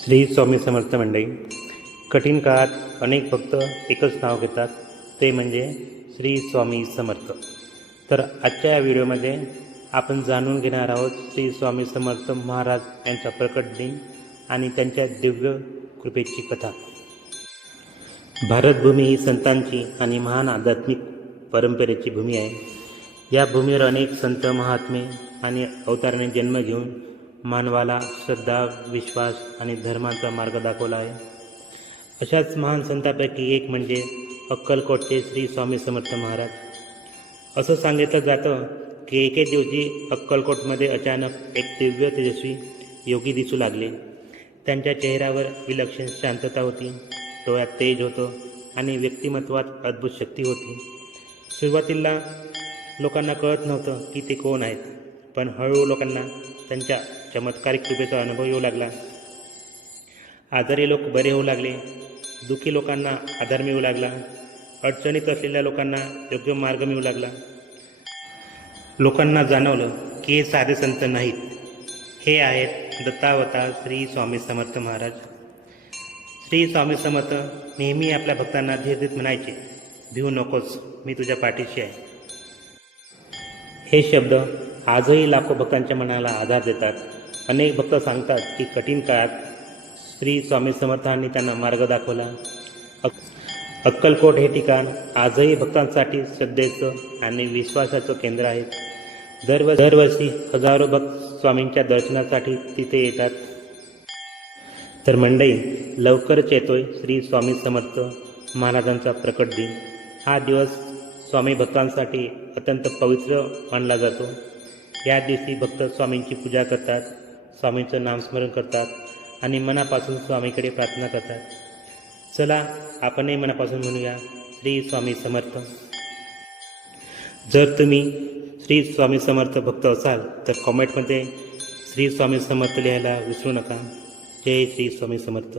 श्री स्वामी समर्थ मंडळी, कठीण काळात अनेक भक्त एकच नाव घेतात, ते म्हणजे श्री स्वामी समर्थ. तर आजच्या या व्हिडिओमध्ये आपण जाणून घेणार आहोत श्री स्वामी समर्थ महाराज यांचा प्रकट दिन आणि त्यांच्या दिव्य कृपेची कथा. भारतभूमी ही संतांची आणि महान आध्यात्मिक परंपरेची भूमी आहे. या भूमीवर अनेक संत महात्मे आणि अवताराने जन्म घेऊन मानवाला श्रद्धा, विश्वास आणि धर्माचा मार्ग दाखवला आहे. अशाच महान संतांपैकी एक म्हणजे अक्कलकोटचे श्री स्वामी समर्थ महाराज. असं सांगितलं जातं की एके दिवशी अक्कलकोटमध्ये अचानक एक दिव्य तेजस्वी योगी दिसू लागले. त्यांच्या चेहऱ्यावर विलक्षण शांतता होती, डोळ्यात तेज होतं आणि व्यक्तिमत्वात अद्भुत शक्ती होती. सुरुवातीला लोकांना कळत नव्हतं की ते कोण आहेत, पण हळूहळू लोकांना त्यांच्या चमत्कारिक कृपेचा अनुभव येऊ लागला. आजारी लोक बरे होऊ लागले, दुःखी लोकांना आधार मिळू लागला, अडचणीत असलेल्या लोकांना योग्य मार्ग मिळू लागला. लोकांना जाणवलं की हे साधे संत नाहीत, हे आहेत दत्तावतार श्री स्वामी समर्थ महाराज. श्री स्वामी समर्थ नेहमी आपल्या भक्तांना धीर देत म्हणायचे, भिवू नकोस, मी तुझ्या पाठीशी आहे. हे शब्द आजही लाखो भक्तांच्या मनाला आधार देतात. अनेक भक्त सांगतात की कठीण काळात श्री स्वामी समर्थांनी त्यांना मार्ग दाखवला. अक्कलकोट हे ठिकाण आजही भक्तांसाठी श्रद्धेचं आणि विश्वासाचं केंद्र आहे. दरवर्षी हजारो भक्त स्वामींच्या दर्शनासाठी तिथे येतात. तर मंडळी, लवकरच येतोय श्री स्वामी समर्थ महाराजांचा प्रकट दिन. हा दिवस स्वामी भक्तांसाठी अत्यंत पवित्र मानला जातो. या दिवशी भक्त स्वामींची पूजा करतात, स्वामींचं नामस्मरण करतात आणि मनापासून स्वामीकडे प्रार्थना करतात. चला आपणही मनापासून म्हणूया, श्री स्वामी समर्थ. जर तुम्ही श्री स्वामी समर्थ भक्त असाल तर कॉमेंटमध्ये श्री स्वामी समर्थ लिहायला विसरू नका. जय श्री स्वामी समर्थ.